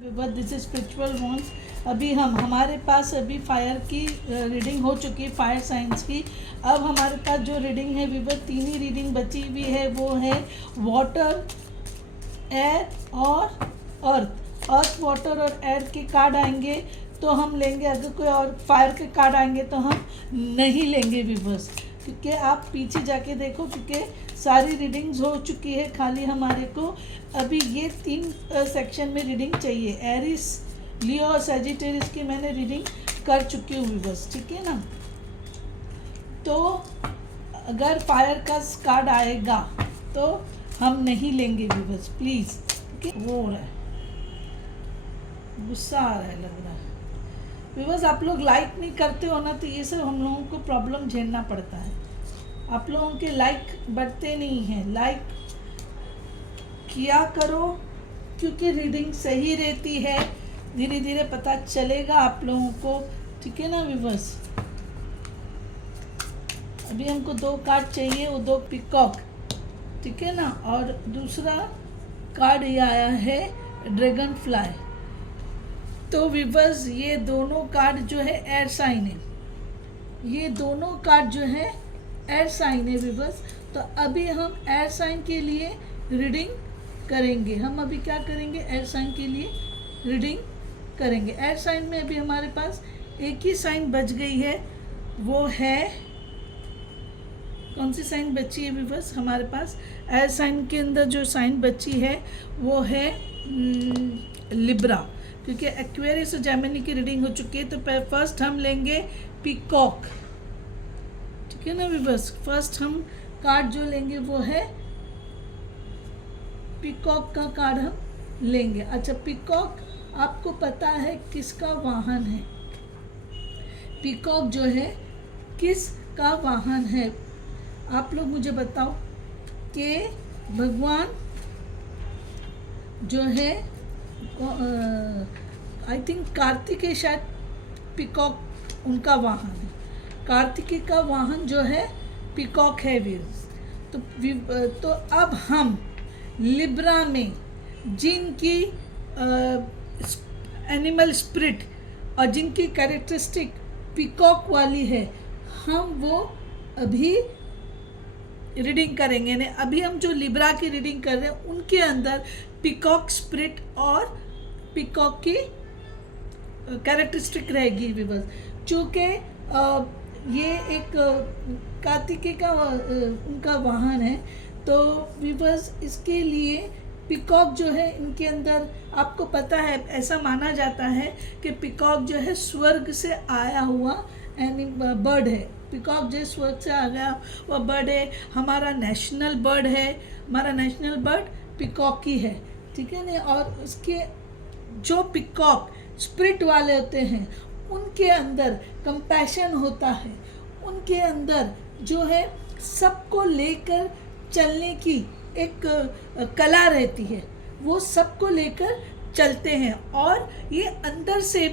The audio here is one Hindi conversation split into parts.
But this is spiritual ones. अभी हमारे पास अभी फायर की रीडिंग हो चुकी है, फायर साइंस की। अब हमारे पास जो रीडिंग है विवर 3 ही रीडिंग बची हुई है, वो है वाटर, एयर और अर्थ। वाटर और एयर के कार्ड आएंगे तो हम लेंगे, अगर कोई और फायर के कार्ड आएंगे तो हम नहीं लेंगे विवर्स, क्योंकि आप पीछे जाके देखो, क्योंकि सारी रीडिंग्स हो चुकी है। खाली हमारे को अभी ये 3 सेक्शन में रीडिंग चाहिए। एरिस, लियो और सैजिटेरियस की मैंने रीडिंग कर चुकी हूँ विवर्स, ठीक है ना। तो अगर फायर का कार्ड आएगा तो हम नहीं लेंगे विवर्स, प्लीज़। ठीक है, वो हो रहा है, गुस्सा आ रहा है लग रहा है विवर्स। आप लोग लाइक नहीं करते हो ना, तो ये सब हम लोगों को प्रॉब्लम झेलना पड़ता है। आप लोगों के लाइक बढ़ते नहीं हैं, लाइक किया करो, क्योंकि रीडिंग सही रहती है। धीरे धीरे पता चलेगा आप लोगों को, ठीक है ना विवर्स। अभी हमको 2 कार्ड चाहिए, वो 2 पिकॉक, ठीक है ना। और दूसरा कार्ड ये आया है ड्रैगन फ्लाई। तो विवर्स ये दोनों कार्ड जो है एयर साइन है, ये दोनों कार्ड जो है एयर साइन है विवर्स। तो अभी हम एयर साइन के लिए रीडिंग करेंगे। हम अभी क्या करेंगे, एयर साइन के लिए रीडिंग करेंगे। एयर साइन में अभी हमारे पास एक ही साइन बच गई है, वो है, कौन सी साइन बची है विवर्स हमारे पास? एयर साइन के अंदर जो साइन बची है वो है लिब्रा, क्योंकि एक्वेरियस और जेमिनी की रीडिंग हो चुकी है। तो फर्स्ट हम लेंगे पीकॉक, ठीक है ना विवर्स। फर्स्ट हम कार्ड जो लेंगे वो है पीकॉक का कार्ड हम लेंगे। अच्छा, पीकॉक आपको पता है किसका वाहन है? पीकॉक जो है किस का वाहन है? आप लोग मुझे बताओ कि भगवान जो है, आई थिंक कार्तिकेय शायद पीकॉक उनका वाहन है। कार्तिकेय का वाहन जो है पीकॉक है वीर्स। तो अब हम लिब्रा में जिनकी एनिमल स्पिरिट और जिनकी कैरेक्टरिस्टिक पीकॉक वाली है, हम वो अभी रीडिंग करेंगे। ने अभी हम जो लिब्रा की रीडिंग कर रहे हैं उनके अंदर पीकॉक स्पिरिट और पीकॉक की कैरेक्टरिस्टिक रहेगी विवर्स। चूँकि ये एक कार्तिकेय का उनका वाहन है, तो विवर्स इसके लिए पीकॉक जो है इनके अंदर, आपको पता है, ऐसा माना जाता है कि पीकॉक जो है स्वर्ग से आया हुआ बर्ड है। पीकॉक जो स्वर्ग से आ गया वह बर्ड है, हमारा नेशनल बर्ड है। हमारा नेशनल बर्ड पीकॉक ही है, ठीक है ना। और उसके जो पीकॉक स्पिरिट वाले होते हैं उनके अंदर कंपैशन होता है, उनके अंदर जो है सबको लेकर चलने की एक कला रहती है, वो सबको लेकर चलते हैं। और ये अंदर से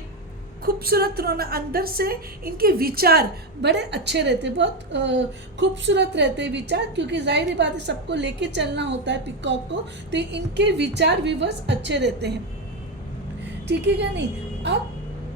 खूबसूरत रोना, अंदर से इनके विचार बड़े अच्छे रहते, बहुत खूबसूरत रहते विचार, क्योंकि जाहिर बात है सबको लेके चलना होता है पीकॉक को, तो इनके विचार विवर्स अच्छे रहते हैं, ठीक है क्या नहीं। अब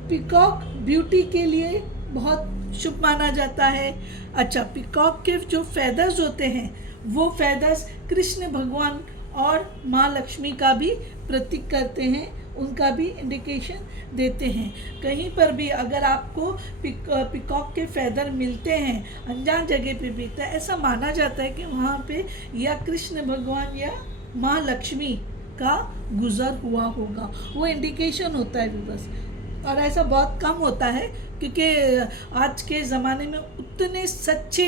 पीकॉक ब्यूटी के लिए बहुत शुभ माना जाता है। अच्छा, पीकॉक के जो फेदर्स होते हैं वो फेदर्स कृष्ण भगवान और माँ लक्ष्मी का भी प्रतीक करते हैं, उनका भी इंडिकेशन देते हैं। कहीं पर भी अगर आपको पीकॉक के फेदर मिलते हैं अनजान जगह पे भी, तो ऐसा माना जाता है कि वहाँ पे या कृष्ण भगवान या माँ लक्ष्मी का गुजर हुआ होगा, वो इंडिकेशन होता है बस। और ऐसा बहुत कम होता है, क्योंकि आज के ज़माने में उतने सच्चे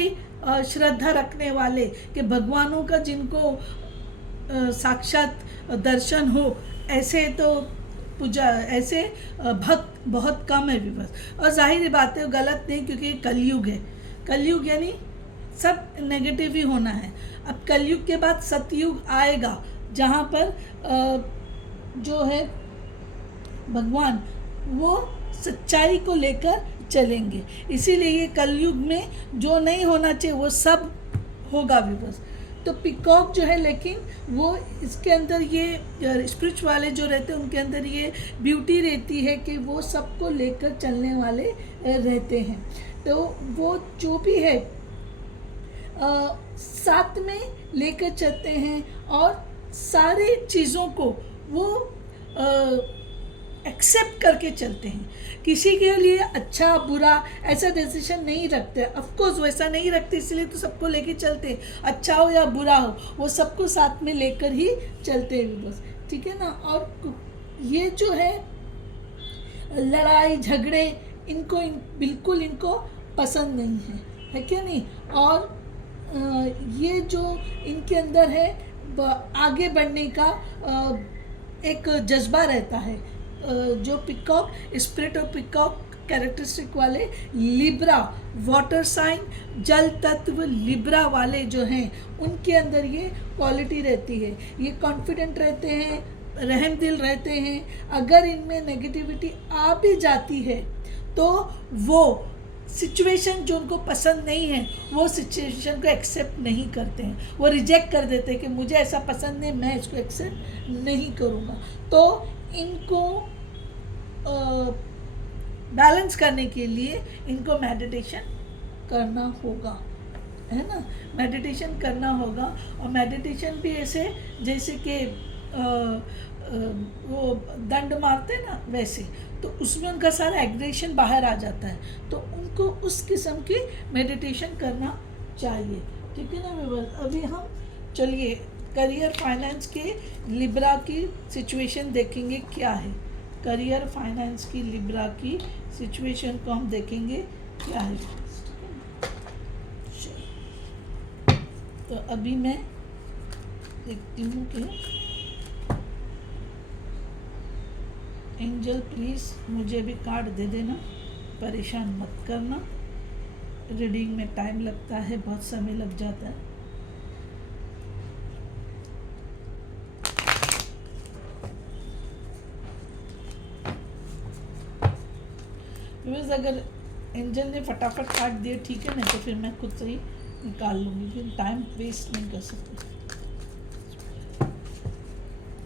श्रद्धा रखने वाले कि भगवानों का जिनको साक्षात दर्शन हो, ऐसे तो पूजा, ऐसे भक्त बहुत कम है विवर्स। और जाहिर बात है गलत नहीं, क्योंकि कलयुग है। कलयुग यानी सब नेगेटिव ही होना है। अब कलयुग के बाद सतयुग आएगा, जहाँ पर जो है भगवान वो सच्चाई को लेकर चलेंगे। इसीलिए ये कलयुग में जो नहीं होना चाहिए वो सब होगा विवर्स। तो पिकॉक जो है, लेकिन वो इसके अंदर ये स्पिरिचुअल वाले जो रहते हैं उनके अंदर ये ब्यूटी रहती है कि वो सबको लेकर चलने वाले रहते हैं। तो वो जो भी है साथ में लेकर चलते हैं और सारी चीज़ों को वो एक्सेप्ट करके चलते हैं। किसी के लिए अच्छा बुरा ऐसा डिसीजन नहीं रखते, ऑफ कोर्स वैसा नहीं रखते, इसलिए तो सबको लेके चलते हैं, अच्छा हो या बुरा हो वो सबको साथ में लेकर ही चलते हैं बस, ठीक है ना। और ये जो है लड़ाई झगड़े बिल्कुल इनको पसंद नहीं है क्या नहीं। और ये जो इनके अंदर है आगे बढ़ने का एक जज्बा रहता है। जो peacock spirit of peacock characteristic वाले लिब्रा वाटर साइन जल तत्व लिब्रा वाले जो हैं उनके अंदर ये क्वालिटी रहती है। ये कॉन्फिडेंट रहते हैं, रहम दिल रहते हैं। अगर इनमें नेगेटिविटी आ भी जाती है तो वो सिचुएशन जो उनको पसंद नहीं है वो सिचुएशन को एक्सेप्ट नहीं करते हैं, वो रिजेक्ट कर देते हैं कि मुझे ऐसा पसंद नहीं, मैं इसको एक्सेप्ट नहीं करूँगा। तो इनको बैलेंस करने के लिए इनको मेडिटेशन करना होगा, है ना। मेडिटेशन करना होगा। और मेडिटेशन भी ऐसे जैसे कि वो दंड मारते ना वैसे, तो उसमें उनका सारा एग्रेशन बाहर आ जाता है, तो उनको उस किस्म की मेडिटेशन करना चाहिए, ठीक है ना व्यूअर्स। अभी हम चलिए करियर फाइनेंस के लिब्रा की सिचुएशन देखेंगे क्या है। करियर फाइनेंस की लिब्रा की सिचुएशन को हम देखेंगे क्या है। तो अभी मैं देखती हूँ कि एंजल प्लीज़ मुझे भी कार्ड दे देना, परेशान मत करना। रीडिंग में टाइम लगता है, बहुत समय लग जाता है। बस अगर एंजल ने फटाफट कार्ड दिए ठीक है, नहीं तो फिर मैं खुद से ही निकाल लूँगी, फिर टाइम वेस्ट नहीं कर सकती।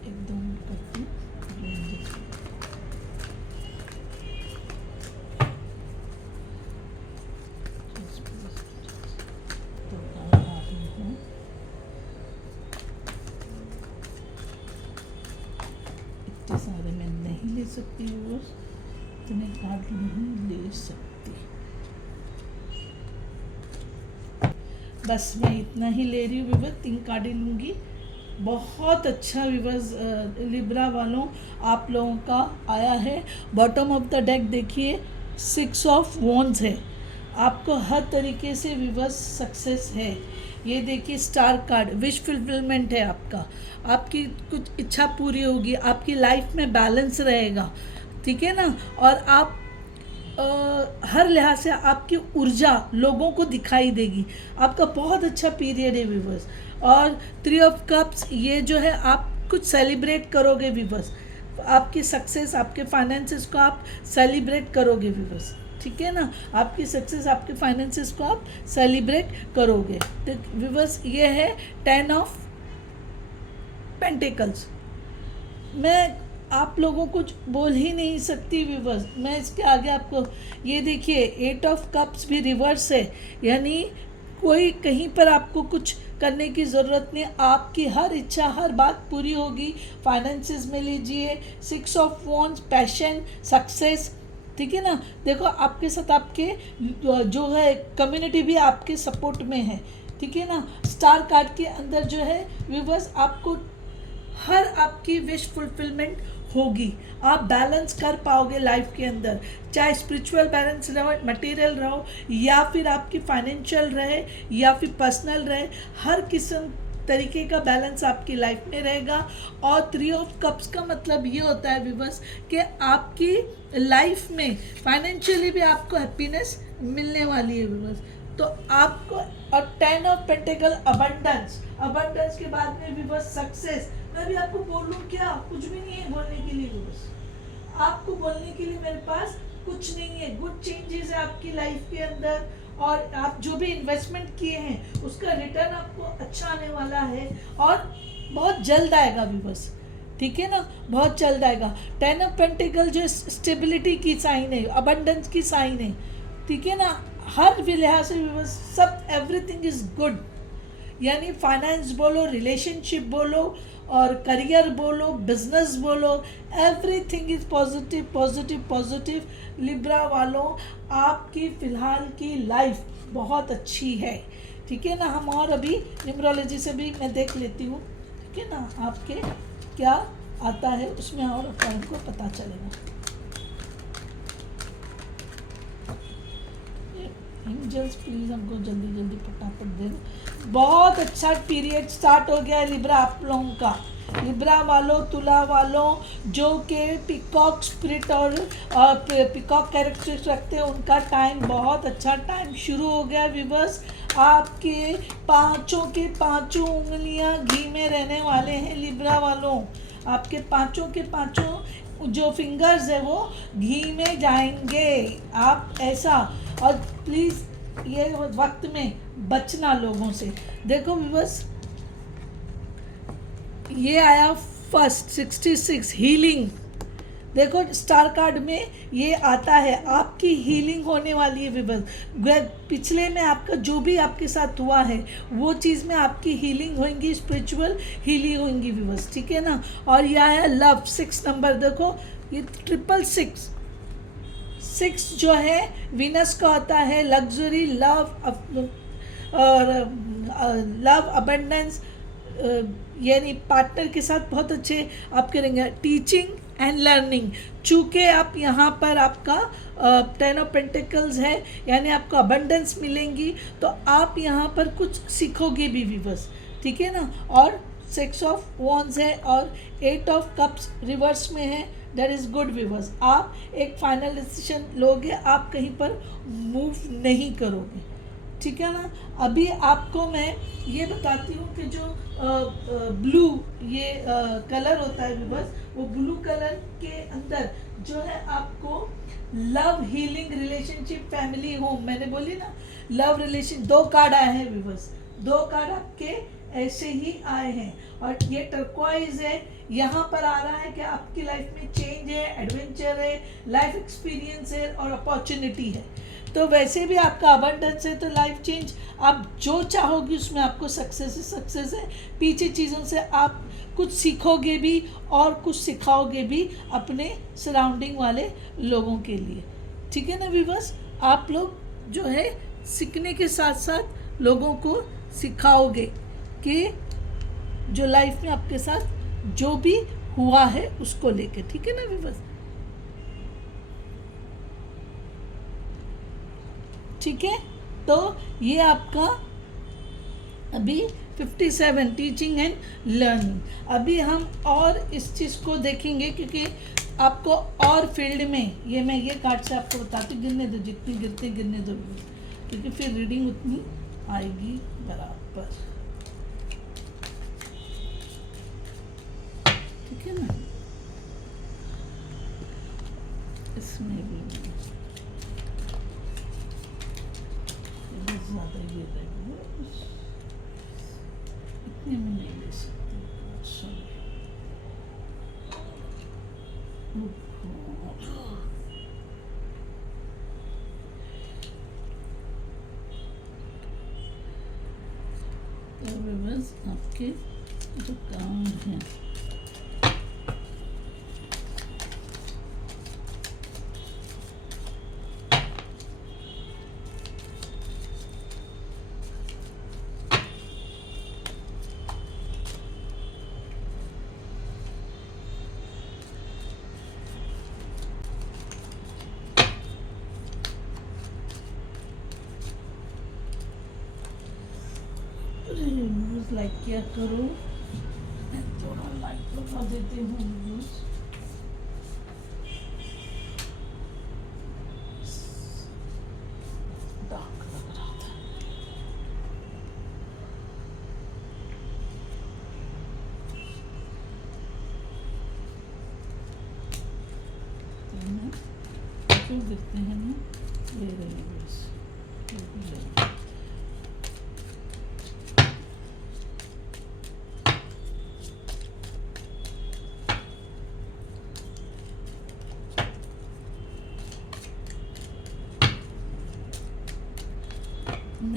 एकदम करती हूँ। इतने सारे मैं नहीं ले सकती हूँ, इतने कार्ड नहीं ले सकती, बस मैं इतना ही ले रही हूँ विवर्स। 3 कार्डें लूँगी। बहुत अच्छा विवर्स लिब्रा वालों आप लोगों का आया है। बॉटम ऑफ द डेक देखिए 6 ऑफ वॉन्ड्स है, आपको हर तरीके से विवर्स सक्सेस है। ये देखिए स्टार कार्ड, विश फुलफिलमेंट है आपका, आपकी कुछ इच्छा पूरी होगी, आपकी लाइफ में बैलेंस रहेगा, ठीक है ना। और आप हर लिहाज से आपकी ऊर्जा लोगों को दिखाई देगी, आपका बहुत अच्छा पीरियड है व्यूवर्स। और 3 ऑफ कप्स ये जो है आप कुछ सेलिब्रेट करोगे व्यूवर्स, आपकी सक्सेस आपके फाइनेंसेस को आप सेलिब्रेट करोगे व्यूवर्स, ठीक है ना। आपकी सक्सेस आपके फाइनेंसेस को आप सेलिब्रेट करोगे। तो व्यूवर्स ये है 10 ऑफ पेंटिकल्स। मैं आप लोगों को कुछ बोल ही नहीं सकती व्यूवर्स, मैं इसके आगे आपको ये देखिए 8 ऑफ कप्स भी रिवर्स है, यानी कोई कहीं पर आपको कुछ करने की ज़रूरत नहीं, आपकी हर इच्छा हर बात पूरी होगी। फाइनेंसेस में लीजिए 6 ऑफ वॉन्ड्स, पैशन, सक्सेस, ठीक है ना। देखो आपके साथ आपके जो है कम्युनिटी भी आपके सपोर्ट में है, ठीक है ना। स्टार कार्ड के अंदर जो है व्यूवर्स आपको हर आपकी विश फुलफिलमेंट होगी, आप बैलेंस कर पाओगे लाइफ के अंदर, चाहे स्पिरिचुअल बैलेंस रहो, मटेरियल रहो, या फिर आपकी फाइनेंशियल रहे, या फिर पर्सनल रहे, हर किस्म तरीके का बैलेंस आपकी लाइफ में रहेगा। और 3 ऑफ कप्स का मतलब ये होता है व्यूअर्स कि आपकी लाइफ में फाइनेंशियली भी आपको हैप्पीनेस मिलने वाली है व्यूअर्स। तो आपको, और 10 ऑफ पेंटिकल अबंडेंस, अबंडेंस के बाद में व्यूअर्स सक्सेस। मैं भी आपको बोलूँ क्या, कुछ भी नहीं है बोलने के लिए व्यूअर्स, आपको बोलने के लिए मेरे पास कुछ नहीं है। गुड चेंजेस है आपकी लाइफ के अंदर, और आप जो भी इन्वेस्टमेंट किए हैं उसका रिटर्न आपको अच्छा आने वाला है और बहुत जल्द आएगा भी बस, ठीक है ना, बहुत जल्द आएगा। 10 ऑफ पेंटिकल जो स्टेबिलिटी की साइन है, अबंडेंस की साइन है, ठीक है ना, हर लिहाज से भी बस सब एवरीथिंग इज गुड, यानी फाइनेंस बोलो, रिलेशनशिप बोलो और करियर बोलो, बिजनेस बोलो, everything is positive positive positive. Libra वालों, आपकी फ़िलहाल की लाइफ बहुत अच्छी है, ठीक है ना। हम और अभी न्यूमरोलॉजी से भी मैं देख लेती हूँ, ठीक है ना, आपके क्या आता है उसमें और हमको पता चलेगा। एंजल्स प्लीज़ हमको जल्दी जल्दी फटाफट दे दो। बहुत अच्छा पीरियड स्टार्ट हो गया है लिब्रा आप लोगों का। लिब्रा वालों, तुला वालों जो के पिकॉक स्पिरिट और पिकॉक कैरेक्टरिस्टिक्स रखते हैं, उनका टाइम बहुत अच्छा टाइम शुरू हो गया व्यूअर्स। आपके पाँचों के पाँचों उंगलियां घी में रहने वाले हैं लिब्रा वालों। आपके पाँचों के पाँचों जो फिंगर्स है वो घी में जाएंगे, आप ऐसा। और प्लीज़ ये वक्त में बचना लोगों से। देखो व्यूअर्स, ये आया फर्स्ट 66 हीलिंग। देखो स्टार कार्ड में ये आता है, आपकी हीलिंग होने वाली है व्यूअर्स। पिछले में आपका जो भी आपके साथ हुआ है वो चीज़ में आपकी हीलिंग होंगी, स्पिरिचुअल हीलिंग होंगी व्यूअर्स, ठीक है ना। और यह आया लव 6 नंबर। देखो ये 666 6 जो है वीनस का होता है, लग्जरी, लव और लव अबंडेंस, यानी पार्टनर के साथ बहुत अच्छे आप करेंगे। टीचिंग एंड लर्निंग, चूँकि आप यहाँ पर आपका 10 ऑफ पेंटिकल्स है, यानी आपको अबंडेंस मिलेंगी, तो आप यहाँ पर कुछ सीखोगे भी व्यूअर्स, ठीक है ना। और 6 ऑफ वॉन्ड्स है और 8 ऑफ कप्स रिवर्स में है, दैट इज़ गुड व्यूअर्स। आप एक फाइनल डिसीजन लोगे, आप कहीं पर मूव नहीं करोगे, ठीक है ना। अभी आपको मैं ये बताती हूँ कि जो ब्लू ये कलर होता है व्यूअर्स, वो ब्लू कलर के अंदर जो है आपको love, healing, relationship, family, home, मैंने बोली ना लव रिलेशन, 2 कार्ड आए हैं व्यूअर्स, 2 कार्ड आपके ऐसे ही आए हैं। और ये टर्क्वाइज है, यहाँ पर आ रहा है कि आपकी लाइफ में चेंज है, एडवेंचर है, लाइफ एक्सपीरियंस है और अपॉर्चुनिटी है। तो वैसे भी आपका अबंडेंस है, तो लाइफ चेंज आप जो चाहोगे उसमें आपको सक्सेस ही सक्सेस है। पीछे चीज़ों से आप कुछ सीखोगे भी और कुछ सिखाओगे भी अपने सराउंडिंग वाले लोगों के लिए, ठीक है ना व्यूअर्स। आप लोग जो है सीखने के साथ साथ लोगों को सिखाओगे कि जो लाइफ में आपके साथ जो भी हुआ है उसको लेके, ठीक है ना व्यूअर्स, ठीक है। तो ये आपका अभी 57 टीचिंग एंड लर्निंग। अभी हम और इस चीज़ को देखेंगे क्योंकि आपको और फील्ड में ये मैं ये कार्ड से आपको बताती हूँ, गिरने दो, जितनी गिरते गिरने दो, क्योंकि फिर रीडिंग उतनी आएगी बराबर, ठीक है ना। इसमें भी ज़्यादा ये रहेगी, इतने में नहीं ले सकते। तो बस आपके जो काम है लाइक क्या करो, मैं थोड़ा लाइट लगा देती हूँ। डार्क लग रहा था। क्यों गिरते हैं ना, ले रही है बस।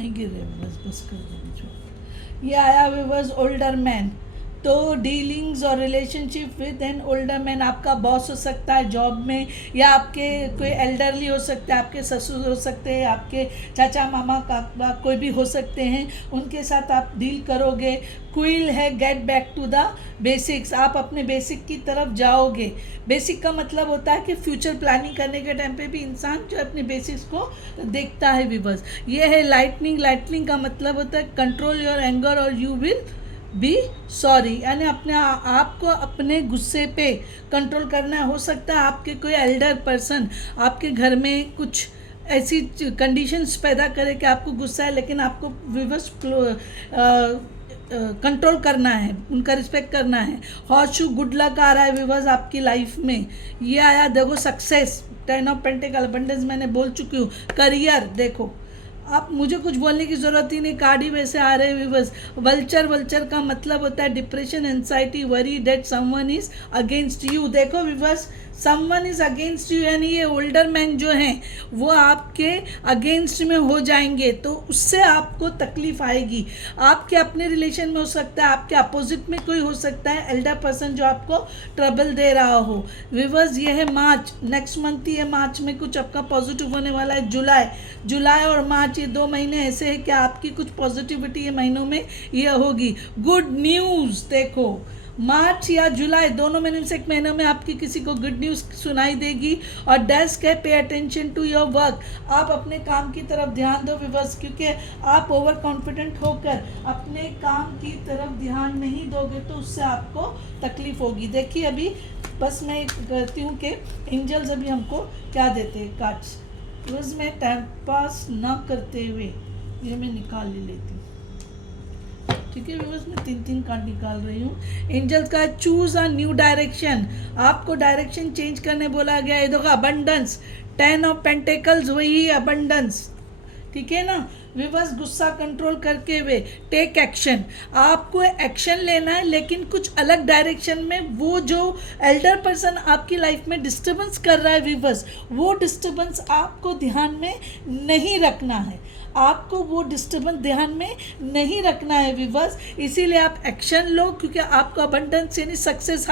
नहीं गिर रहे विवर्स, बस कर देना छोड़। ये आया विवर्स ओल्डर मैन, तो डीलिंग्स और relationship with an older man, आपका बॉस हो सकता है जॉब में, या आपके कोई एल्डरली हो सकता है, आपके ससुर हो सकते हैं, आपके चाचा मामा काका कोई भी हो सकते हैं, उनके साथ आप डील करोगे। क्विल है get back to the basics, आप अपने बेसिक की तरफ जाओगे। बेसिक का मतलब होता है कि फ्यूचर प्लानिंग करने के टाइम पे भी इंसान जो अपने बेसिक्स को देखता है विवर्स। ये है लाइटनिंग, लाइटनिंग का मतलब होता है कंट्रोल योर एंगर और यू विल बी सॉरी, यानी अपने आप को अपने गुस्से पे कंट्रोल करना है। हो सकता है आपके कोई एल्डर पर्सन आपके घर में कुछ ऐसी कंडीशंस पैदा करे कि आपको गुस्सा है, लेकिन आपको विवश कंट्रोल करना है, उनका रिस्पेक्ट करना है। हॉर्स शू गुड लक आ रहा है विवर्स आपकी लाइफ में। ये आया देखो सक्सेस, 10 ऑफ पेंटिकल, अबंडेंस मैंने बोल चुकी हूँ। करियर देखो, आप मुझे कुछ बोलने की ज़रूरत ही नहीं, कार्ड ही वैसे आ रहे हैं विवर्स। वल्चर, वल्चर का मतलब होता है depression, anxiety, worry that someone is against you. देखो viewers, someone is against you, यानी ये ओल्डर मैन जो हैं वो आपके अगेंस्ट में हो जाएंगे, तो उससे आपको तकलीफ आएगी। आपके अपने रिलेशन में हो सकता है, आपके अपोजिट में कोई हो सकता है एल्डर पर्सन जो आपको ट्रबल दे रहा हो। विवर्स ये है मार्च, नेक्स्ट मंथ ही है, मार्च में कुछ आपका पॉजिटिव होने वाला है। जुलाई और मार्च ये 2 महीने ऐसे हैं कि आपकी कुछ पॉजिटिविटी ये महीनों में ये होगी। गुड न्यूज़ देखो, मार्च या जुलाई दोनों महीने से एक महीने में आपकी किसी को गुड न्यूज़ सुनाई देगी। और डेस्क है pay attention to your work, आप अपने काम की तरफ ध्यान दो विवर्स, क्योंकि आप ओवर कॉन्फिडेंट होकर अपने काम की तरफ ध्यान नहीं दोगे तो उससे आपको तकलीफ होगी। देखिए अभी बस मैं कहती हूँ कि एंजल्स अभी हमको क्या देते हैं कार्ड्स, विवर्स में टाइम पास ना करते हुए ये मैं निकाल लेती हूँ। ठीक है व्यूअर्स, मैं 3 कार्ड निकाल रही हूँ। एंजल्स का चूज अ न्यू डायरेक्शन, आपको डायरेक्शन चेंज करने बोला गया है। देखो अबंडेंस, 10 ऑफ पेंटिकल्स, वही अबंडेंस, ठीक है ना व्यूअर्स। गुस्सा कंट्रोल करके हुए टेक एक्शन, आपको एक्शन लेना है लेकिन कुछ अलग डायरेक्शन में। वो जो एल्डर पर्सन आपकी लाइफ में डिस्टर्बेंस कर रहा है व्यूअर्स, वो डिस्टर्बेंस आपको ध्यान में नहीं रखना है, आपको वो डिस्टर्बेंस ध्यान में नहीं रखना है व्यूअर्स। इसीलिए आप एक्शन लो, क्योंकि आपको अबंडेंस यानी सक्सेस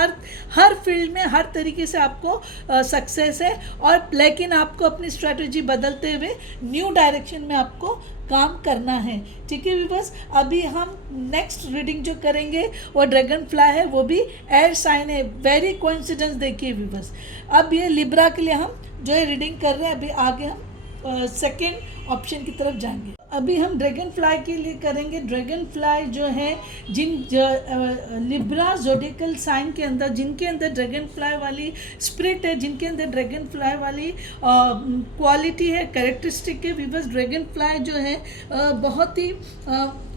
हर फील्ड में हर तरीके से आपको सक्सेस है। और लेकिन आपको अपनी स्ट्रेटजी बदलते हुए न्यू डायरेक्शन में आपको काम करना है। ठीक है व्यूअर्स, अभी हम नेक्स्ट रीडिंग जो करेंगे वो ड्रैगन फ्लाई है, वो भी एयर साइन है। वेरी कोइंसिडेंस देखिए व्यूअर्स। अब ये लिब्रा के लिए हम जो है रीडिंग कर रहे हैं, अभी आगे हम सेकेंड ऑप्शन की तरफ जाएंगे। अभी हम ड्रैगन फ्लाई के लिए करेंगे। ड्रैगन फ्लाई जो है लिब्रा ज़ोडिएकल साइन के अंदर, जिनके अंदर ड्रैगन फ्लाई वाली स्पिरिट है, जिनके अंदर ड्रैगन फ्लाई वाली क्वालिटी है, कैरेक्टरिस्टिक है व्यूअर्स। ड्रैगन फ्लाई जो है बहुत ही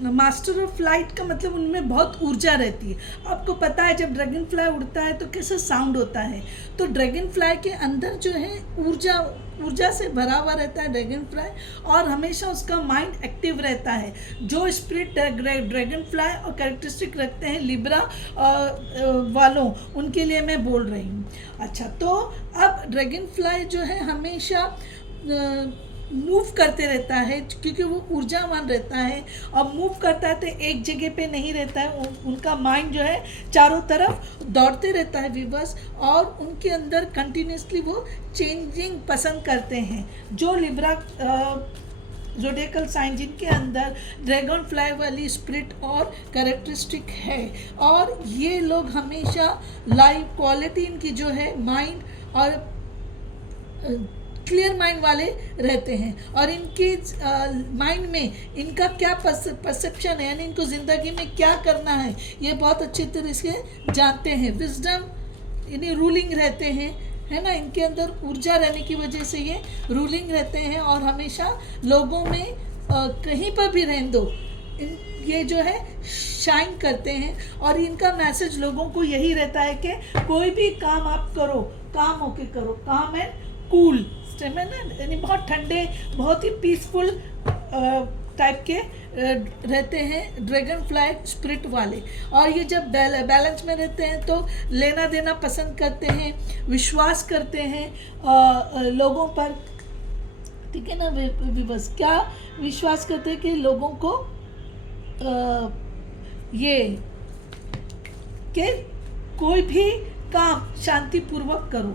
मास्टर ऑफ फ्लाइट का मतलब उनमें बहुत ऊर्जा रहती है। आपको पता है जब ड्रैगन फ्लाई उड़ता है तो कैसा साउंड होता है, तो ड्रैगन फ्लाई के अंदर जो है ऊर्जा से भरा हुआ रहता है ड्रैगन फ्लाई, और हमेशा उसका माइंड एक्टिव रहता है। जो स्पिरिट ड्रैगन फ्लाई और कैरेक्टरिस्टिक रखते हैं लिब्रा वालों, उनके लिए मैं बोल रही हूँ। अच्छा, तो अब ड्रैगन फ्लाई जो है हमेशा मूव करते रहता है, क्योंकि वो ऊर्जावान रहता है और मूव करता है तो एक जगह पे नहीं रहता है। उनका माइंड जो है चारों तरफ दौड़ते रहता है व्यूअर्स, और उनके अंदर कंटिन्यूसली वो चेंजिंग पसंद करते हैं। जो लिब्रा ज़ोडिएकल साइन जिनके अंदर ड्रैगन फ्लाई वाली स्पिरिट और कैरेक्टरिस्टिक है, और ये लोग हमेशा लाइफ क्वालिटी इनकी जो है माइंड और क्लियर माइंड वाले रहते हैं, और इनके माइंड में इनका क्या परसेप्शन है, यानी इनको ज़िंदगी में क्या करना है ये बहुत अच्छी तरह से जानते हैं। विजडम यानी रूलिंग रहते हैं, है ना, इनके अंदर ऊर्जा रहने की वजह से ये रूलिंग रहते हैं, और हमेशा लोगों में कहीं पर भी रहने दो ये जो है शाइन करते हैं। और इनका मैसेज लोगों को यही रहता है कि कोई भी काम आप करो, काम होके करो, काम एंड कूल है ना, यानी बहुत ठंडे, बहुत ही पीसफुल टाइप के रहते हैं ड्रैगन फ्लाई स्पिरिट वाले। और ये जब बैलेंस में रहते हैं तो लेना देना पसंद करते हैं, विश्वास करते हैं लोगों पर, ठीक है ना विवश, क्या विश्वास करते हैं कि लोगों को ये कि कोई भी काम शांतिपूर्वक करो,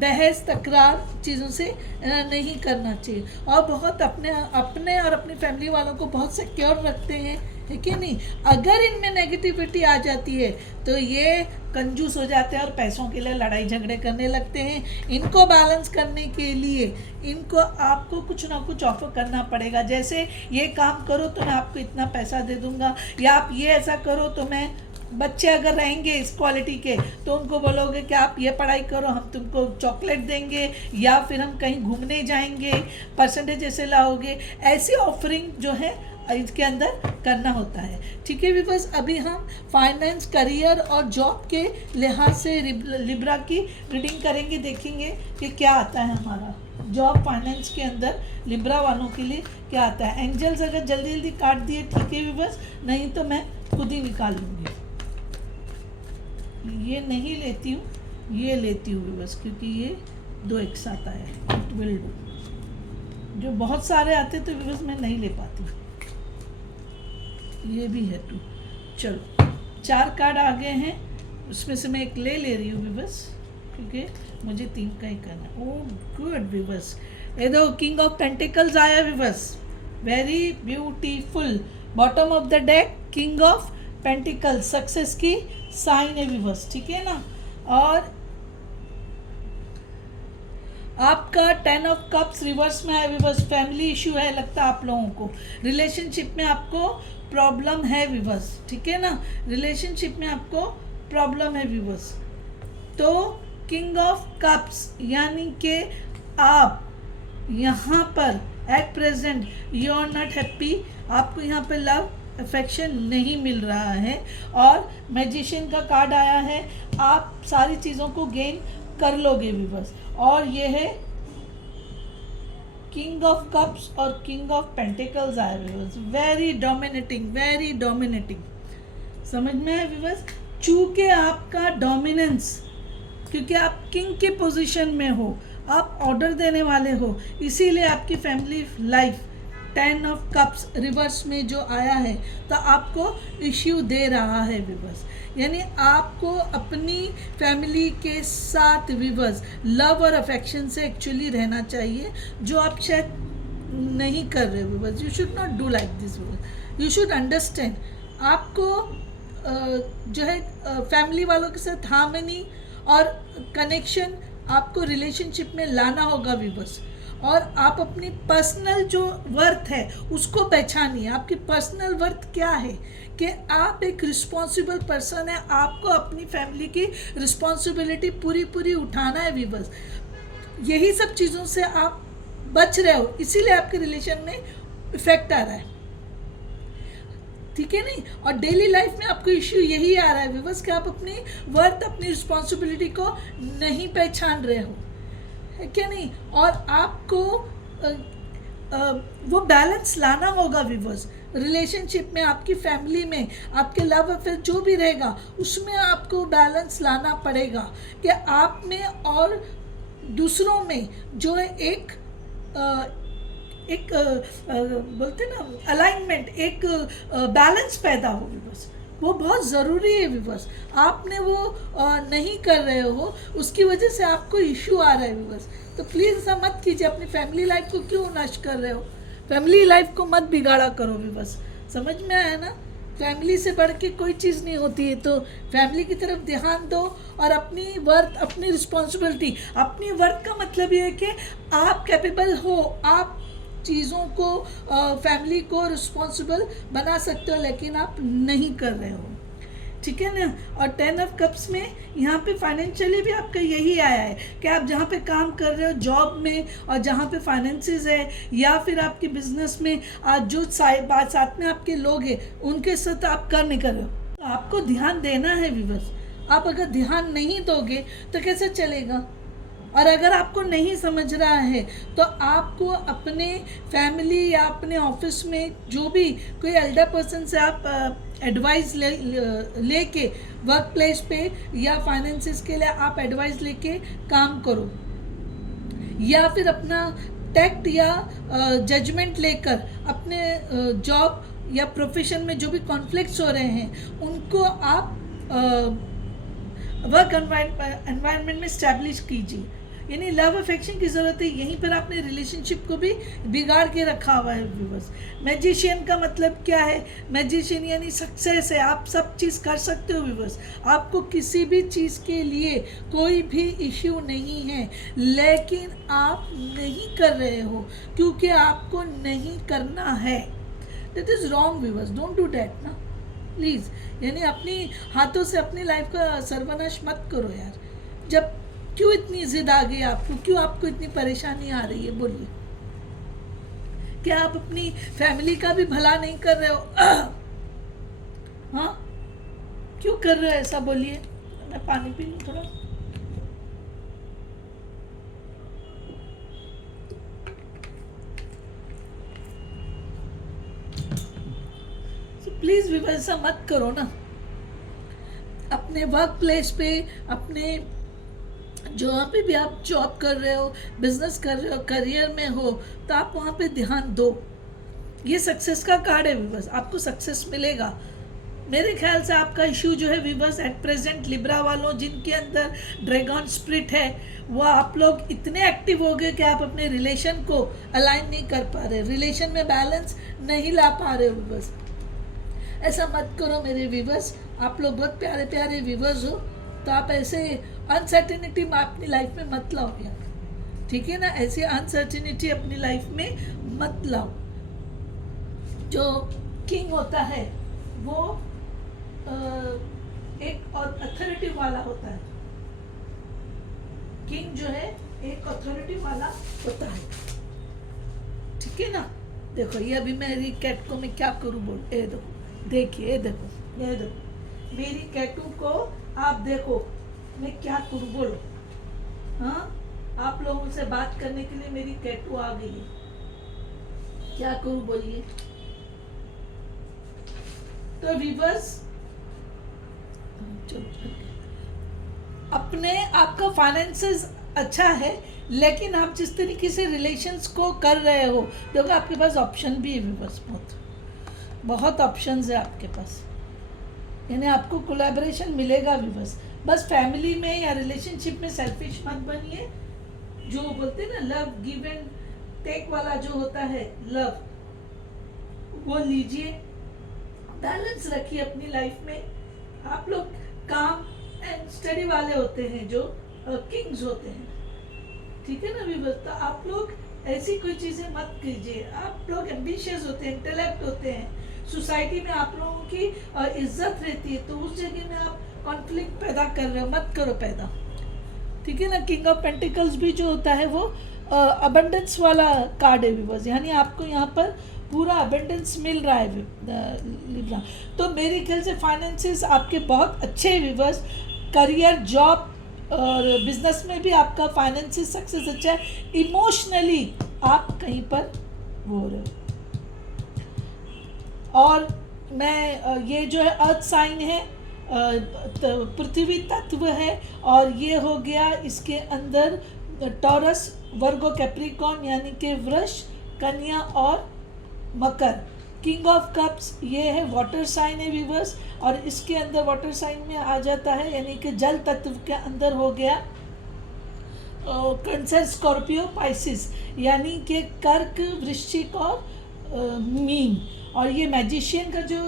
बहस तकरार चीज़ों से नहीं करना चाहिए, और बहुत अपने और अपनी फैमिली वालों को बहुत सिक्योर रखते हैं, है कि नहीं। अगर इनमें नेगेटिविटी आ जाती है तो ये कंजूस हो जाते हैं और पैसों के लिए लड़ाई झगड़े करने लगते हैं। इनको बैलेंस करने के लिए इनको आपको कुछ ना कुछ ऑफर करना पड़ेगा, जैसे ये काम करो तो मैं आपको इतना पैसा दे दूंगा, या आप ये ऐसा करो तो मैं, बच्चे अगर रहेंगे इस क्वालिटी के तो उनको बोलोगे कि आप ये पढ़ाई करो, हम तुमको चॉकलेट देंगे, या फिर हम कहीं घूमने जाएंगे, परसेंटेज ऐसे लाओगे, ऐसी ऑफरिंग जो है इसके अंदर करना होता है। ठीक है व्यूअर्स, अभी हम फाइनेंस, करियर और जॉब के लिहाज से लिब्रा की रीडिंग करेंगे, देखेंगे कि क्या आता है हमारा जॉब फाइनेंस के अंदर लिब्रा वालों के लिए क्या आता है। एंजल्स अगर जल्दी जल्दी काट दिए ठीक है व्यूअर्स, नहीं तो मैं खुद ही निकाल लूँगी। ये नहीं लेती हूँ, ये लेती हूँ व्यूअर्स, क्योंकि ये दो एक साथ आया है, इट विल डू। जो बहुत सारे आते तो व्यूअर्स मैं नहीं ले पाती। ये भी है 2। चलो 4 कार्ड आ गए हैं, उसमें से मैं एक ले रही हूँ व्यूअर्स, क्योंकि मुझे 3 का ही करना है। ओह गुड व्यूअर्स, ये दो किंग ऑफ पेंटिकल्स आया viewers, very beautiful. Bottom of the deck king of pentacles, success की साइन है व्यूअर्स, ठीक है ना। और आपका 10 ऑफ कप्स रिवर्स में है व्यूअर्स, फैमिली इशू है लगता है आप लोगों को, रिलेशनशिप में आपको प्रॉब्लम है व्यूअर्स, ठीक है ना, रिलेशनशिप में आपको प्रॉब्लम है व्यूअर्स। तो किंग ऑफ कप्स यानी कि आप यहाँ पर at present you are not happy, आपको यहाँ पे लव अफेक्शन नहीं मिल रहा है, और मैजिशियन का कार्ड आया है, आप सारी चीज़ों को गेन कर लोगे व्यूअर्स। और ये है किंग ऑफ कप्स और किंग ऑफ पेंटिकल्स आए व्यूअर्स, वेरी डोमिनेटिंग, समझ में है व्यूअर्स। चूंकि आपका डोमिनेंस, क्योंकि आप किंग के पोजीशन में हो, आप ऑर्डर देने वाले हो, इसीलिए आपकी family life 10 of cups reverse में जो आया है तो आपको इश्यू दे रहा है व्यूअर्स। यानी आपको अपनी फैमिली के साथ व्यूअर्स लव और अफेक्शन से एक्चुअली रहना चाहिए, जो आप शायद नहीं कर रहे viewers. You should not do like this viewers, you should understand. आपको जो है फैमिली वालों के साथ हार्मनी और कनेक्शन आपको रिलेशनशिप में लाना होगा व्यूअर्स। और आप अपनी पर्सनल जो वर्थ है उसको पहचानिए। आपकी पर्सनल वर्थ क्या है कि आप एक रिस्पॉन्सिबल पर्सन है, आपको अपनी फैमिली की रिस्पॉन्सिबिलिटी पूरी उठाना है व्यूअर्स। यही सब चीज़ों से आप बच रहे हो, इसीलिए आपके रिलेशन में इफेक्ट आ रहा है, ठीक है नहीं। और डेली लाइफ में आपको इश्यू यही आ रहा है व्यूअर्स कि आप अपनी वर्थ, अपनी रिस्पॉन्सिबिलिटी को नहीं पहचान रहे हो, है क्या नहीं। और आपको वो बैलेंस लाना होगा व्यूअर्स। रिलेशनशिप में, आपकी फैमिली में, आपके लव अफेयर जो भी रहेगा उसमें आपको बैलेंस लाना पड़ेगा कि आप में और दूसरों में जो है एक बोलते ना अलाइनमेंट, एक बैलेंस पैदा हो व्यूअर्स, वो बहुत ज़रूरी है व्यूअर्स। आपने वो नहीं कर रहे हो, उसकी वजह से आपको इश्यू आ रहा है व्यूअर्स। तो प्लीज़ ऐसा मत कीजिए, अपनी फैमिली लाइफ को क्यों नष्ट कर रहे हो, फैमिली लाइफ को मत बिगाड़ा करो व्यूअर्स, समझ में आया ना। फैमिली से बढ़ के कोई चीज़ नहीं होती है, तो फैमिली की तरफ ध्यान दो और अपनी वर्थ, अपनी रिस्पॉन्सिबिलिटी। अपनी वर्थ का मतलब ये है कि आप कैपेबल हो, आप चीज़ों को, फैमिली को रिस्पॉन्सिबल बना सकते हो, लेकिन आप नहीं कर रहे हो, ठीक है ना। और 10 ऑफ कप्स में यहाँ पे फाइनेंशियली भी आपका यही आया है कि आप जहाँ पे काम कर रहे हो जॉब में, और जहाँ पे फाइनेंसेस है, या फिर आपके बिजनेस में, आज जो साथ में आपके लोग हैं उनके साथ आप कर नहीं कर रहे हो। आपको ध्यान देना है व्यूअर्स। आप अगर ध्यान नहीं दोगे तो कैसे चलेगा। और अगर आपको नहीं समझ रहा है तो आपको अपने फैमिली या अपने ऑफिस में जो भी कोई एल्डर पर्सन से आप एडवाइस लेके वर्क प्लेस पे या फाइनेंसेस के लिए आप एडवाइस लेके काम करो। या फिर अपना टैक्ट या जजमेंट लेकर अपने जॉब या प्रोफेशन में जो भी कॉन्फ्लिक्ट्स हो रहे हैं उनको आप वर्क एनवायरनमेंट में स्टैब्लिश कीजिए। यानी लव अफेक्शन की ज़रूरत है, यहीं पर आपने रिलेशनशिप को भी बिगाड़ के रखा हुआ है व्यूअर्स। मैजिशियन का मतलब क्या है? मैजिशियन यानी सक्सेस है, आप सब चीज़ कर सकते हो व्यूअर्स, आपको किसी भी चीज़ के लिए कोई भी इश्यू नहीं है, लेकिन आप नहीं कर रहे हो क्योंकि आपको नहीं करना है। That is wrong viewers, don't do that ना प्लीज़। यानी अपनी हाथों से अपनी लाइफ का सर्वनाश मत करो यार। जब क्यों इतनी जिद आ गई आपको, क्यों आपको इतनी परेशानी आ रही है, बोलिए? क्या आप अपनी फैमिली का भी भला नहीं कर रहे हो? हाँ, क्यों कर रहे हो ऐसा, बोलिए? मैं पानी पी लूँ थोड़ा। प्लीज भी वैसा मत करो ना। अपने वर्क प्लेस पे, अपने जहाँ पे भी आप जॉब कर रहे हो, बिजनेस कर रहे हो, करियर में हो, तो आप वहाँ पे ध्यान दो। ये सक्सेस का कार्ड है विवर्स, आपको सक्सेस मिलेगा। मेरे ख्याल से आपका इशू जो है विवर्स एट प्रेजेंट लिब्रा वालों जिनके अंदर ड्रैगन स्पिरिट है, वो आप लोग इतने एक्टिव हो गए कि आप अपने रिलेशन को अलाइन नहीं कर पा रहे, रिलेशन में बैलेंस नहीं ला पा रहे विवर्स। ऐसा मत करो मेरे व्यूवर्स, आप लोग बहुत प्यारे प्यारे व्यूवर्स हो, तो आप ऐसे अनसर्टेनिटी अपनी लाइफ में मत लाओ यार, ठीक है ना? ऐसे अनसर्टेनिटी अपनी लाइफ में मत लाओ। जो किंग होता है वो एक और अथॉरिटी वाला होता है। किंग जो है एक अथॉरिटी वाला होता है, ठीक है ना? देखो ये अभी मेरी कैट को मैं क्या करूँ बोल, ए देखो, देखिए ये देखो, ये देखो मेरी कैटू को, आप देखो मैं क्या करूँ बोलो? हाँ, आप लोगों से बात करने के लिए मेरी कैटू आ गई है, क्या करूँ बोलिए? तो व्यूअर्स, अपने आपका फाइनेंसेस अच्छा है, लेकिन आप जिस तरीके से रिलेशंस को कर रहे हो, देखो आपके पास ऑप्शन भी है व्यूअर्स, बहुत ऑप्शंस है आपके पास, यानी आपको कोलैबोरेशन मिलेगा भी। बस फैमिली में या रिलेशनशिप में सेल्फिश मत बनिए। जो बोलते हैं ना लव गिव एंड टेक वाला जो होता है लव, वो लीजिए, बैलेंस रखिए अपनी लाइफ में। आप लोग काम एंड स्टडी वाले होते हैं, जो किंग्स होते हैं, ठीक है ना व्यूअर्स? तो आप लोग ऐसी कोई चीज़ें मत कीजिए। आप लोग एम्बिशियस होते हैं, इंटेलेक्ट होते हैं, सोसाइटी में आप लोगों की इज्जत रहती है, तो उस जगह में आप कॉन्फ्लिक्ट पैदा कर रहे हो, मत करो पैदा, ठीक है ना? किंग ऑफ पेंटिकल्स भी जो होता है वो अबंडेंस वाला कार्ड है व्यूअर्स, यानी आपको यहाँ पर पूरा अबंडेंस मिल रहा है लिब्रा। तो मेरे ख्याल से फाइनेंसेस आपके बहुत अच्छे हैं व्यूअर्स। करियर, जॉब और बिजनेस में भी आपका फाइनेंशियल सक्सेस अच्छा है। इमोशनली आप कहीं पर वो हो रहे हो। और मैं ये जो है अर्थ साइन है, पृथ्वी तत्व है, और ये हो गया इसके अंदर टॉरस, वर्गो, कैप्रिकॉर्न यानी कि वृष, कन्या और मकर। किंग ऑफ कप्स ये है वाटर साइन है व्यूवर्स, और इसके अंदर वाटर साइन में आ जाता है, यानी कि जल तत्व के अंदर हो गया कैंसर, स्कॉर्पियो, पाइसिस, यानी कि कर्क, वृश्चिक और मीन। और ये मैजिशियन का जो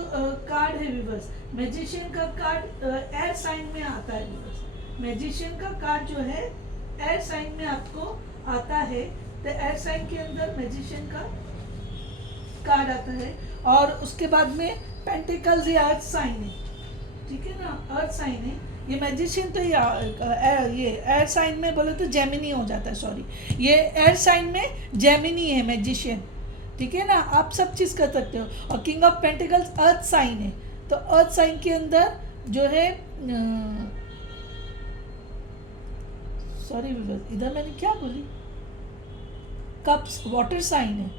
कार्ड है व्यूवर्स, मैजिशियन का कार्ड एयर साइन में आता है व्यूवर्स। मैजिशियन का कार्ड जो है एयर साइन में आपको आता है, तो एयर साइन के अंदर मैजिशियन का कार्ड आता है। और उसके बाद में पेंटिकल्स ये अर्थ साइन है, ठीक है ना? अर्थ साइन है ये मैजिशियन। तो ये एयर साइन में बोले तो जेमिनी हो जाता है, सॉरी, ये एयर साइन में जेमिनी है मैजिशियन, ठीक है ना? आप सब चीज़ कर सकते हो। और King of Pentacles earth sign है, तो अर्थ साइन के अंदर जो है सॉरी इधर मैंने क्या बोली, कप्स वाटर साइन है,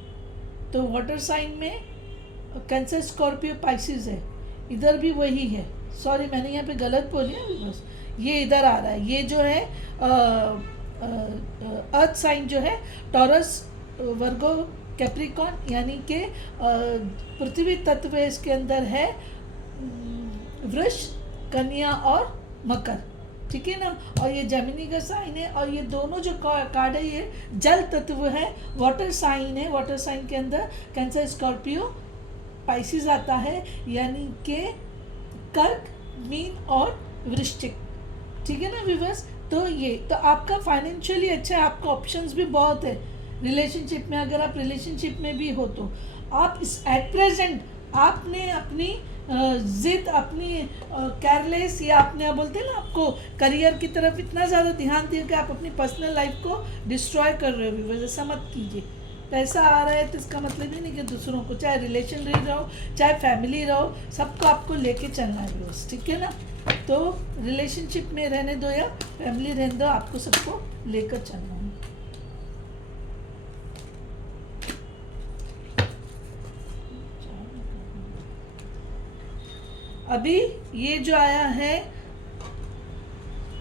तो वाटर साइन में कैंसर, स्कॉर्पियो, पाइसिस है, इधर भी वही है। सॉरी मैंने यहाँ पे गलत बोली है बस, ये इधर आ रहा है। ये जो है अर्थ साइन जो है टॉरस, वर्गो, कैप्रिकॉर्न, यानी कि पृथ्वी तत्व इसके अंदर है वृष, कन्या और मकर, ठीक है ना। और ये जेमिनी का साइन है, और ये दोनों जो कार्ड है ये जल तत्व है, वाटर साइन है। वाटर साइन के अंदर कैंसर, स्कॉर्पियो, पाइसिस आता है, यानी कि कर्क, मीन और वृश्चिक, ठीक है ना व्यूअर्स। तो ये तो आपका फाइनेंशियली अच्छा है, आपका ऑप्शंस भी बहुत है रिलेशनशिप में। अगर आप रिलेशनशिप में भी हो तो आप इस एट प्रेजेंट आपने अपनी जिद, अपनी केयरलेस, या अपने बोलते हैं ना, आपको करियर की तरफ इतना ज़्यादा ध्यान दिया कि आप अपनी पर्सनल लाइफ को डिस्ट्रॉय कर रहे हो व्यूअर्स। ऐसा मत कीजिए। पैसा आ रहा है तो इसका मतलब ही नहीं कि दूसरों को, चाहे रिलेशन रहो चाहे फैमिली रहो, सबको आपको लेके चलना है व्यूअर्स, ठीक है ना। तो रिलेशनशिप में रहने दो या फैमिली रहने दो, आपको सबको लेकर चलना है। अभी ये जो आया है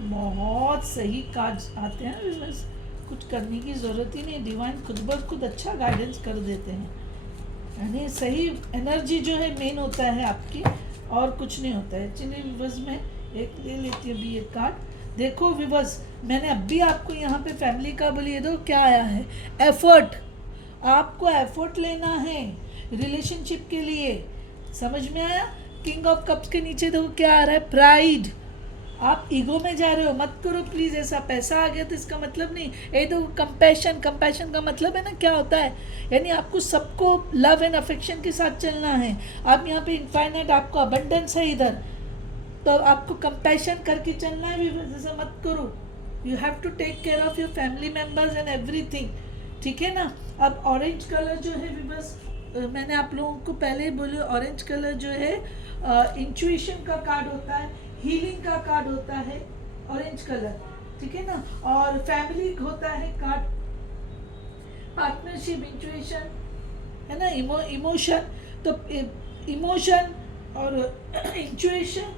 बहुत सही कार्ड आते हैं, बस कुछ करने की ज़रूरत ही नहीं, डिवाइन खुद ब खुद अच्छा गाइडेंस कर देते हैं, यानी सही एनर्जी जो है मेन होता है आपकी, और कुछ नहीं होता है। चलिए विवर्स, में एक ले लेती हूँ अभी ये कार्ड। देखो विवर्स, मैंने अभी आपको यहाँ पे फैमिली का बोली, ये दो क्या आया है, एफर्ट। आपको एफर्ट लेना है रिलेशनशिप के लिए, समझ में आया। किंग ऑफ कप्स के नीचे देखो क्या आ रहा है, प्राइड। आप ईगो में जा रहे हो, मत करो प्लीज़ ऐसा। पैसा आ गया तो इसका मतलब नहीं, ये तो कंपैशन, कंपैशन का मतलब है ना क्या होता है, यानी आपको सबको लव एंड अफेक्शन के साथ चलना है। आप यहाँ पे इनफाइनाइट, आपको अबंडेंस है इधर, तो आपको कंपैशन करके चलना है भी, जैसा मत करो। You have to take care of your family members and everything, ठीक है ना। अब ऑरेंज कलर जो है बस मैंने आप लोगों को पहले ही बोले, ऑरेंज कलर जो है इंट्यूशन का कार्ड होता है, हीलिंग का कार्ड होता है ऑरेंज कलर, ठीक है ना। और फैमिली होता है कार्ड, पार्टनरशिप, इंट्यूशन है ना, इमोशन। तो इमोशन और इंट्यूशन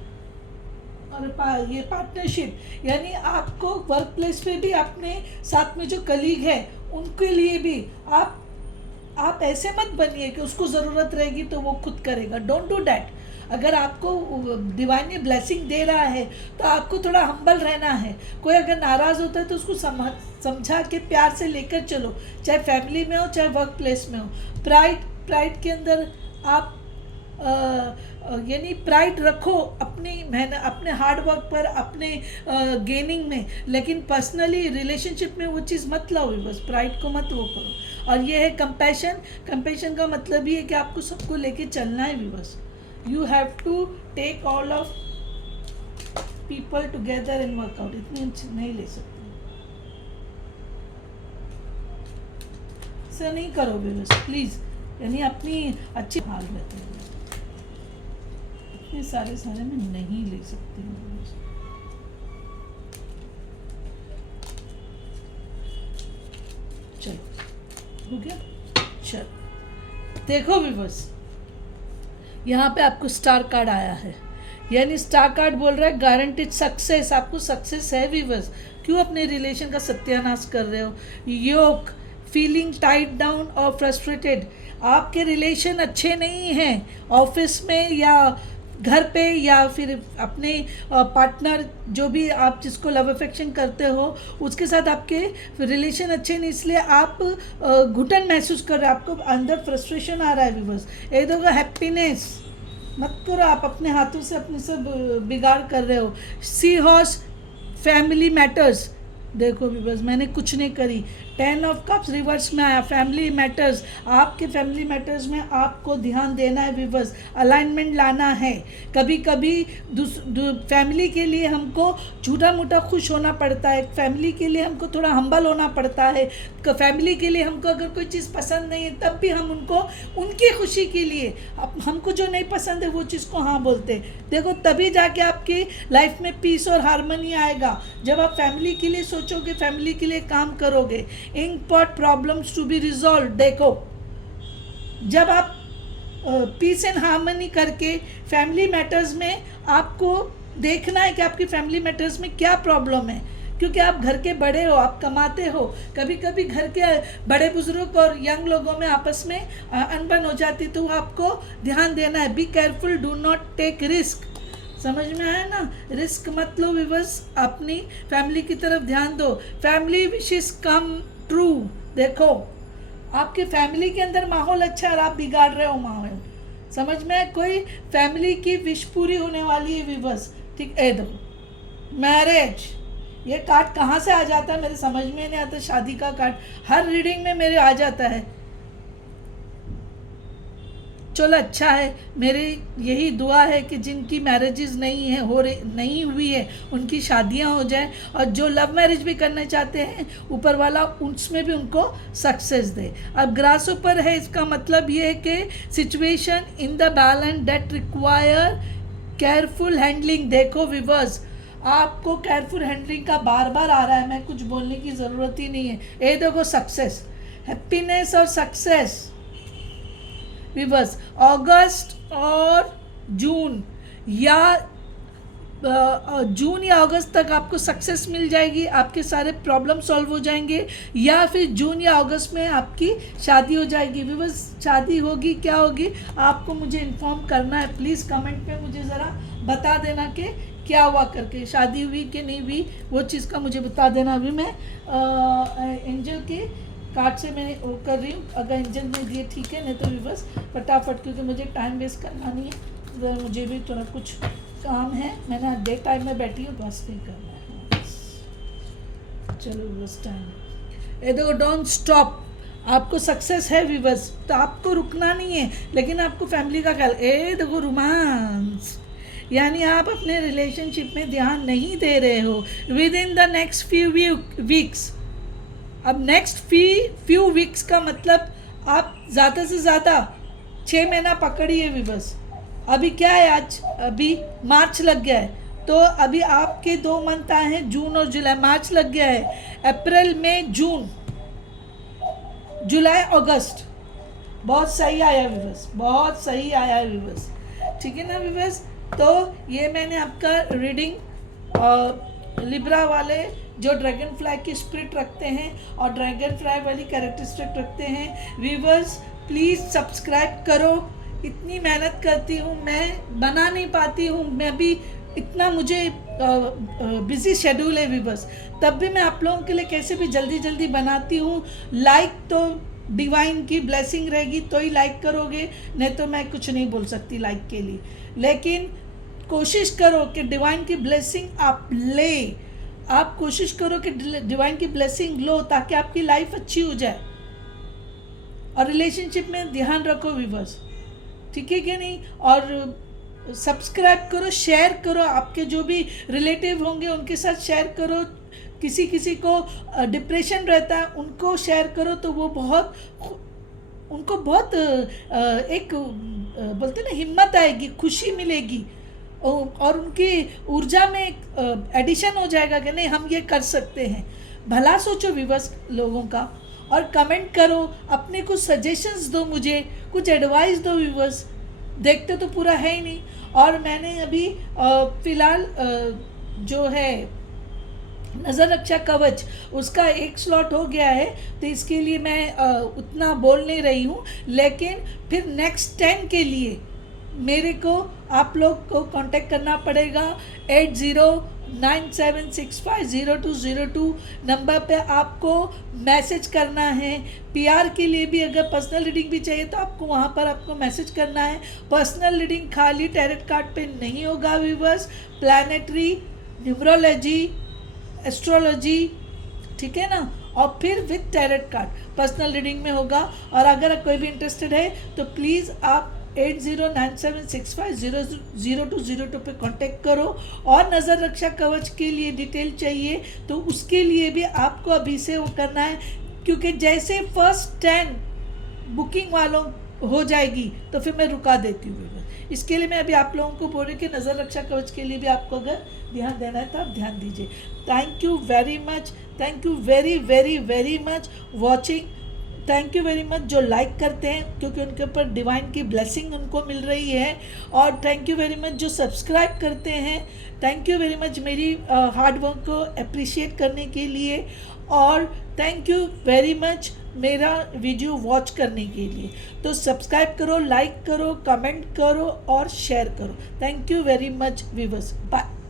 और ये पार्टनरशिप, यानी आपको वर्क प्लेस पे भी अपने साथ में जो कलीग है उनके लिए भी आप ऐसे मत बनिए कि उसको ज़रूरत रहेगी तो वो खुद करेगा। Don't do that. अगर आपको डिवाइनली ब्लेसिंग दे रहा है तो आपको थोड़ा हम्बल रहना है। कोई अगर नाराज़ होता है तो उसको समझा के प्यार से लेकर चलो, चाहे फैमिली में हो चाहे वर्क प्लेस में हो। प्राइड के अंदर आप यानी प्राइड रखो अपनी मेहनत, अपने हार्ड वर्क पर, अपने गेनिंग में, लेकिन पर्सनली रिलेशनशिप में वो चीज़ मत लाओ, बस प्राइड को मत वो करो। और ये है कंपैशन। कंपैशन का मतलब ये है कि आपको सबको लेके चलना है भी, बस you have to take all of people together and work out. इतनी नहीं ले सकते, ऐसा नहीं करोगे बस प्लीज़, यानी अपनी अच्छी हाल रहते हैं। इतने सारे मैं नहीं ले सकती हूँ। चलो हो गया। चलो देखो भी बस यहाँ पे आपको स्टार कार्ड आया है, यानी स्टार कार्ड बोल रहा है गारंटीड सक्सेस। आपको सक्सेस है भी बस। क्यों अपने रिलेशन का सत्यानाश कर रहे हो। योक, फीलिंग टाइट डाउन और फ्रस्ट्रेटेड। आपके रिलेशन अच्छे नहीं हैं ऑफिस में या घर पे, या फिर अपने पार्टनर जो भी आप जिसको लव अफेक्शन करते हो उसके साथ आपके रिलेशन अच्छे नहीं, इसलिए आप घुटन महसूस कर रहे हो, आपको अंदर फ्रस्ट्रेशन आ रहा है। बस ये दो हैप्पीनेस मत करो, आप अपने हाथों से अपने सब बिगाड़ कर रहे हो। Sea horse, family matters. देखो भी बस मैंने कुछ नहीं करी। 10 ऑफ कप्स रिवर्स में आया, फैमिली मैटर्स। आपके फैमिली मैटर्स में आपको ध्यान देना है विवर्स, अलाइनमेंट लाना है। कभी कभी फैमिली के लिए हमको छोटा मोटा खुश होना पड़ता है, फैमिली के लिए हमको थोड़ा हम्बल होना पड़ता है। फैमिली के लिए हमको अगर कोई चीज़ पसंद नहीं है तब भी हम उनको उनकी खुशी के लिए, हमको जो नहीं पसंद है वो चीज़ को हाँ बोलते हैं। देखो तभी जाके आपकी लाइफ में पीस और हारमोनी आएगा, जब आप फैमिली के लिए सोचोगे, फैमिली के लिए काम करोगे। Import problems to be resolve. देखो जब आप पीस एंड हार्मनी करके फैमिली मैटर्स में, आपको देखना है कि आपकी फैमिली मैटर्स में क्या प्रॉब्लम है, क्योंकि आप घर के बड़े हो, आप कमाते हो। कभी कभी घर के बड़े बुजुर्ग और यंग लोगों में आपस में अनबन हो जाती, तो आपको ध्यान देना है। Be careful, do not take risk. समझ में आया ना? रिस्क मत लो विवर्स, अपनी फैमिली की तरफ ध्यान दो। Family wishes come true. देखो, आपके फैमिली के अंदर माहौल अच्छा है और आप बिगाड़ रहे हो माहौल। समझ में है? कोई फैमिली की विश पूरी होने वाली है विवर्स, ठीक है? देखो, मैरिज, ये कार्ड कहाँ से आ जाता है मेरे समझ में नहीं आता। शादी का कार्ड हर रीडिंग में मेरे आ जाता है। चलो अच्छा है, मेरी यही दुआ है कि जिनकी मैरिजेस नहीं हुई है उनकी शादियां हो जाएं, और जो लव मैरिज भी करना चाहते हैं ऊपर वाला उसमें भी उनको सक्सेस दे। अब ग्रास ऊपर है, इसका मतलब ये है कि situation in the balance that require careful handling. देखो विवर्स, आपको केयरफुल हैंडलिंग का बार बार आ रहा है, मैं कुछ बोलने की ज़रूरत ही नहीं है। ये देखो, सक्सेस, हैप्पीनेस और सक्सेस विवर्स। अगस्त और जून या जून या अगस्त तक आपको सक्सेस मिल जाएगी, आपके सारे प्रॉब्लम सॉल्व हो जाएंगे, या फिर जून या अगस्त में आपकी शादी हो जाएगी। विवर्स, शादी होगी, क्या होगी, आपको मुझे इन्फॉर्म करना है। प्लीज़ कमेंट पे मुझे ज़रा बता देना कि क्या हुआ करके, शादी हुई कि नहीं हुई, वो चीज़ का मुझे बता देना। अभी मैं एंजल के कार्ड से मैं वो कर रही हूँ, अगर एंजल ने दिए ठीक है, नहीं तो विवर्स फटाफट, क्योंकि मुझे टाइम वेस्ट करना नहीं है, मुझे भी थोड़ा कुछ काम है। मैंने डे टाइम में बैठी हूँ, बस नहीं करना है। चलो बस टाइम, ये देखो, डोंट स्टॉप। आपको सक्सेस है विवर्स, तो आपको रुकना नहीं है, लेकिन आपको फैमिली का ख्याल। ए देखो, रोमांस, यानी आप अपने रिलेशनशिप में ध्यान नहीं दे रहे हो। With in the next few weeks, अब नेक्स्ट फ्यू वीक्स का मतलब आप ज़्यादा से ज़्यादा 6 महीना पकड़िए विवर्स। अभी क्या है, आज अभी मार्च लग गया है, तो अभी आपके 2 मंथ आए हैं, जून और जुलाई। मार्च लग गया है, अप्रैल मई जून जुलाई अगस्त, बहुत सही आया विवर्स, बहुत सही आया विवर्स, ठीक है ना विवर्स? तो ये मैंने आपका रीडिंग लिब्रा वाले जो ड्रैगन फ्लाई की स्पिरिट रखते हैं और ड्रैगन फ्लाई वाली कैरेक्टरिस्टिक रखते हैं। व्यूवर्स प्लीज़ सब्सक्राइब करो, इतनी मेहनत करती हूँ, मैं बना नहीं पाती हूँ, मैं भी इतना मुझे बिजी शेड्यूल है व्यूवर्स, तब भी मैं आप लोगों के लिए कैसे भी जल्दी जल्दी बनाती हूँ। लाइक तो डिवाइन की ब्लेसिंग रहेगी तो ही लाइक करोगे, नहीं तो मैं कुछ नहीं बोल सकती लाइक के लिए। लेकिन कोशिश करो कि डिवाइन की ब्लेसिंग आप ले, आप कोशिश करो कि डिवाइन की ब्लेसिंग लो, ताकि आपकी लाइफ अच्छी हो जाए। और रिलेशनशिप में ध्यान रखो व्यूवर्स, ठीक है कि नहीं? और सब्सक्राइब करो, शेयर करो, आपके जो भी रिलेटिव होंगे उनके साथ शेयर करो। किसी किसी को डिप्रेशन रहता है, उनको शेयर करो, तो वो उनको बहुत एक बोलते ना हिम्मत आएगी, खुशी मिलेगी, और उनकी ऊर्जा में एडिशन हो जाएगा कि नहीं हम ये कर सकते हैं। भला सोचो व्यूवर्स लोगों का, और कमेंट करो, अपने कुछ सजेशंस दो, मुझे कुछ एडवाइस दो व्यूवर्स। देखते तो पूरा है ही नहीं। और मैंने अभी फ़िलहाल जो है नज़र रक्षा कवच, उसका 1 स्लॉट हो गया है, तो इसके लिए मैं उतना बोल नहीं रही हूँ। लेकिन फिर नेक्स्ट 10 के लिए मेरे को आप लोग को कांटेक्ट करना पड़ेगा। 8097650202 नंबर पे आपको मैसेज करना है। पीआर के लिए भी अगर पर्सनल रीडिंग भी चाहिए तो आपको वहाँ पर आपको मैसेज करना है। पर्सनल रीडिंग खाली टैरेट कार्ड पे नहीं होगा व्यूवर्स, प्लैनेटरी, न्यूमरोलॉजी, एस्ट्रोलॉजी, ठीक है ना, और फिर with tarot card personal reading में होगा। और अगर कोई भी इंटरेस्टेड है तो प्लीज़ आप 8097650202 पे कांटेक्ट करो। और नज़र रक्षा कवच के लिए डिटेल चाहिए तो उसके लिए भी आपको अभी से वो करना है, क्योंकि जैसे फर्स्ट 10 बुकिंग वालों हो जाएगी तो फिर मैं रुका देती हूँ। इसके लिए मैं अभी आप लोगों को बोल रही कि नज़र रक्षा कवच के लिए भी आपको अगर ध्यान देना है तो आप ध्यान दीजिए। Thank you very much, thank you very very very much watching thank you very much जो लाइक करते हैं, क्योंकि उनके ऊपर डिवाइन की ब्लेसिंग उनको मिल रही है। और थैंक यू वेरी मच जो सब्सक्राइब करते हैं, थैंक यू वेरी मच मेरी हार्ड वर्क को अप्रिशिएट करने के लिए। और थैंक यू वेरी मच मेरा वीडियो वॉच करने के लिए। तो सब्सक्राइब करो, लाइक करो, कमेंट करो और शेयर करो। Thank you very much viewers, bye.